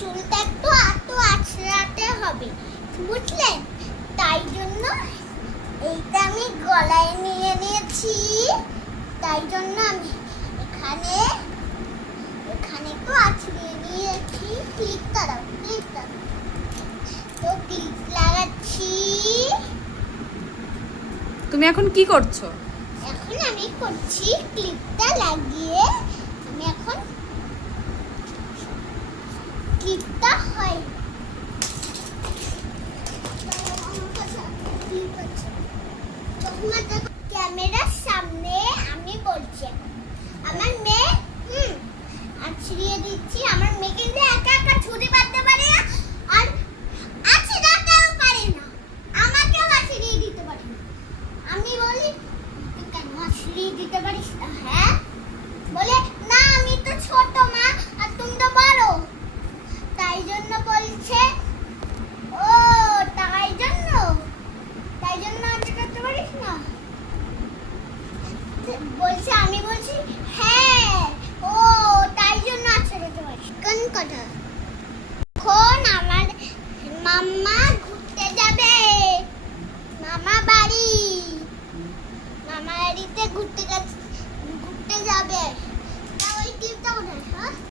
চুলটা একটু আঁচড়াতে হবে, বুঝলেন? তাই জন্য এইটা আমি গলায় নিয়ে নিয়েছি। তাই জন্য আমি এখানে একটু আঁচড়িয়ে নিয়েছি। ক্লিপটা দাও, ক্লিপটা। তো ক্লিপ লাগাচ্ছি। তুমি এখন কি করছো? এখন আমি করছি ক্লিপটা লাগিয়ে। আমি এখন ক্লিপটা হয় ক্যামেরার সামনে আমি বলছি। আমার মেয়ে আছড়িয়ে দিচ্ছি। আমার মেয়ে কিন্তু একা একা ছুটি পারতে পারে না, আর আছড়াতেও পারে না, আমাকেও আছড়িয়ে দিতে পারে না। আমি বলি তুই কেন আছড়িয়ে দিতে পারিস না? হ্যাঁ বলে, না আমি তো ছোট মা, আর তুমি তো বড়। তাই জন্য বলছে, ও তাই জন্য আছড়াতে পারিস না বলছে। আমি বলছি হ্যাঁ, ও তাই জন্য আছড়াতে পারিস। কোন কথা?